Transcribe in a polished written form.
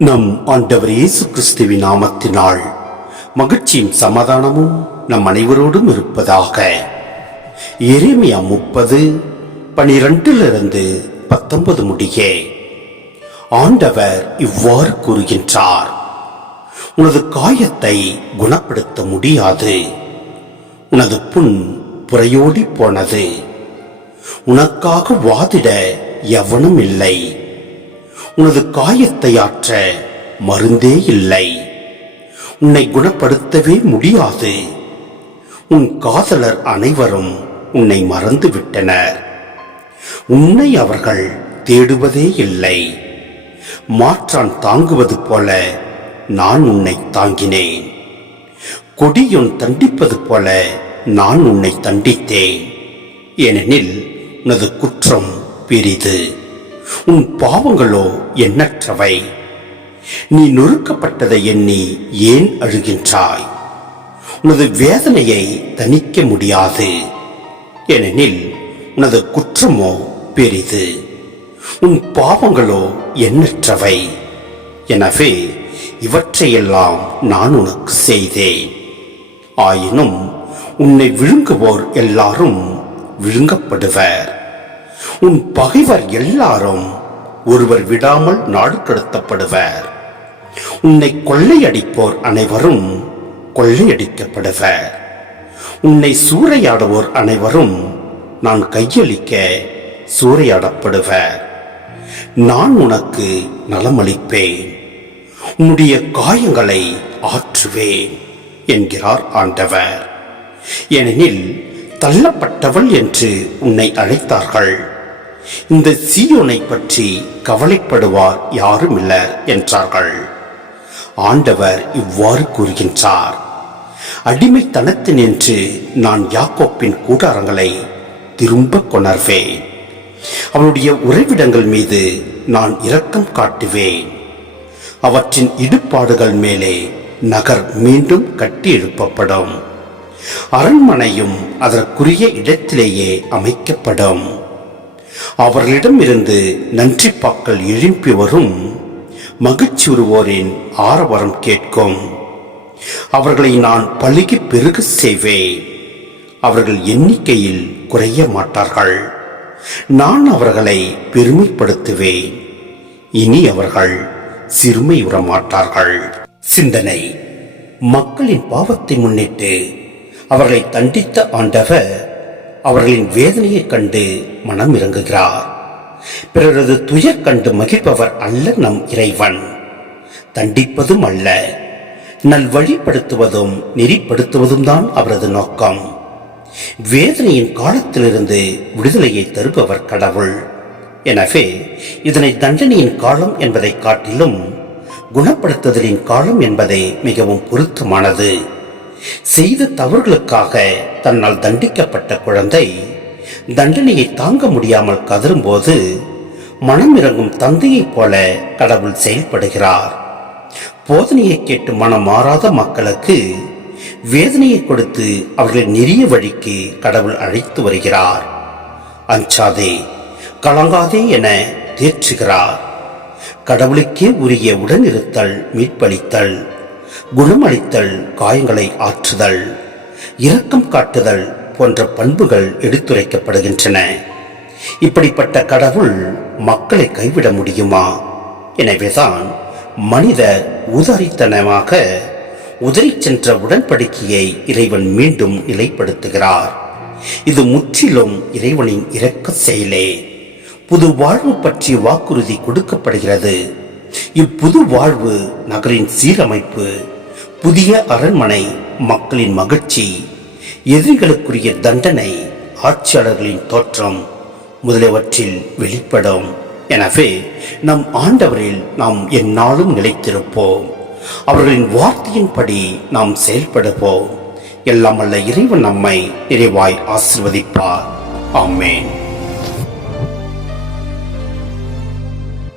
நம் ஆண்டவர் இயேசு கிறிஸ்துவின் நாமத்தினால் மகிழ்ச்சியும் சமாதானமும் நம் அனைவரோடும் இருப்பதாக. எரேமியா 30:12-19 முடிய ஆண்டவர் இவ்வாறு கூறுகின்றார்: உனது காயத்தை குணப்படுத்த முடியாது, உனது புண் புறையோடி போனது, உனக்காக வாதிட எவனும் இல்லை, உனது காயத்தை ஆற்ற மருந்தே இல்லை, உன்னை குணப்படுத்தவே முடியாது. உன் காதலர் அனைவரும் உன்னை மறந்து விட்டனர், உன்னை அவர்கள் தேடுவதே இல்லை. மாற்றான் தாங்குவது போல நான் உன்னை தாங்கினேன், கொடியொன் தண்டிப்பது போல நான் உன்னை தண்டித்தேன். ஏனெனில் உனது குற்றம் பெரிது, உன் பாவங்களோ எண்ணற்றவை. நீ நொறுக்கப்பட்டதை எண்ணி ஏன் அழுகின்றாய்? உனது வேதனையை தணிக்க முடியாது, ஏனெனில் உனது குற்றமோ பெரிது, உன் பாவங்களோ எண்ணற்றவை. எனவே இவற்றையெல்லாம் நான் உனக்கு செய்தேன். ஆயினும் உன்னை விழுங்குவோர் எல்லாரும் விழுங்கப்படுவர், உன் பகைவர் எல்லாரும் ஒருவர் விடாமல் நாடு கடத்தப்படுவர். உன்னை கொள்ளையடிப்போர் அனைவரும் கொள்ளையடிக்கப்படுவர், உன்னை சூறையாடுவோர் அனைவரும் நான் கையளிக்க சூறையாடப்படுவர். நான் உனக்கு நலமளிப்பேன், உன்னுடைய காயங்களை ஆற்றுவேன் என்கிறார் ஆண்டவர். ஏனெனில் தள்ளப்பட்டவள் என்று உன்னை அழைத்தார்கள், இந்த சீயோனை பற்றி கவலைப்படுவார் யாரும் இல்லர் என்றார்கள். ஆண்டவர் இவ்வாறு கூறுகின்றார்: அடிமைத்தனத்தினின்று நான் யாக்கோப்பின் கூடாரங்களை திரும்ப கொணர்வேன், அவளுடைய உறைவிடங்கள் மீது நான் இரக்கம் காட்டுவேன். அவற்றின் இடுபாடுகள் மேலே நகர் மீண்டும் கட்டி எழுப்பப்படும், அரண்மனையும் அதற்குரிய இடத்திலேயே அமைக்கப்படும். அவர்களிடமிருந்து நன்றி பாக்கள் எழுப்பி வரும், மகிழ்ச்சி உருவோரின் ஆரவாரம் கேட்கும். அவர்களை நான் பலுகி பெருக செய்வேன், அவர்கள் எண்ணிக்கையில் குறைய மாட்டார்கள். நான் அவர்களை பெருமைப்படுத்துவேன், இனி அவர்கள் சிறுமையுற மாட்டார்கள். சிந்தனை: மக்களின் பாவத்தை முன்னிட்டு அவர்களை தண்டித்த ஆண்டவர் அவர்களின் வேதனையை கண்டு மனம் இறங்குகிறார். பிறரது துயர் கண்டு மகிழ்பவர் அல்ல நம் இறைவன். தண்டிப்பதும் அல்ல, நல்வழிப்படுத்துவதும் நெறிப்படுத்துவதும் தான் அவரது நோக்கம். வேதனையின் காலத்திலிருந்து விடுதலையை தருபவர் கடவுள். எனவே இதனை தண்டனையின் காலம் என்பதை காட்டிலும் குணப்படுத்துதலின் காலம் என்பதே மிகவும் பொருத்தமானது. செய்த தவறுகளுக்காக தன்னால் தண்டிக்கப்பட்ட குழந்தை தண்டனையை தாங்க முடியாமல் கதறும்போது மனம் இறங்கும் தந்தையைப் போல கடவுள் செயல்படுகிறார். போதனையை கேட்டு மனம் மாறாத மக்களுக்கு வேதனையை கொடுத்து அவர்களை நெறிய வழிக்கு கடவுள் அழைத்து வருகிறார். அஞ்சாதே, கலங்காதே என தேற்றுகிறார். கடவுளுக்கே உரிய உடனிருத்தல், மீட்பளித்தல், குணமளித்தல், காயங்களை ஆற்றுதல், இரக்கம் காட்டுதல் போன்ற பண்புகள் எடுத்துரைக்கப்படுகின்றன. இப்படிப்பட்ட கடவுள் மக்களை கைவிட முடியுமா? எனவேதான் மனிதர் உதாரித்தனமாக உதறி சென்ற உடன்படிக்கையை இறைவன் மீண்டும் நிலைப்படுத்துகிறார். இது முற்றிலும் இறைவனின் இரக்க செயலே. புது வாழ்வு பற்றிய வாக்குறுதி கொடுக்கப்படுகிறது. இப்புது வாழ்வு நகரின் சீரமைப்பு, புதிய அரண்மனை, மக்களின் மகிழ்ச்சி, எதிரிகளுக்குரிய தண்டனை, ஆட்சியாளர்களின் தோற்றம் முதலியவற்றில் வெளிப்படும். எனவே நம் ஆண்டவரில் நாம் எந்நாளும் நிலைத்திருப்போம். அவர்களின் வார்த்தையின்படி நாம் செயல்படுவோம். எல்லாம் வல்ல இறைவன் நம்மை நிறைவாய் ஆசீர்வதிப்பார். ஆமென்.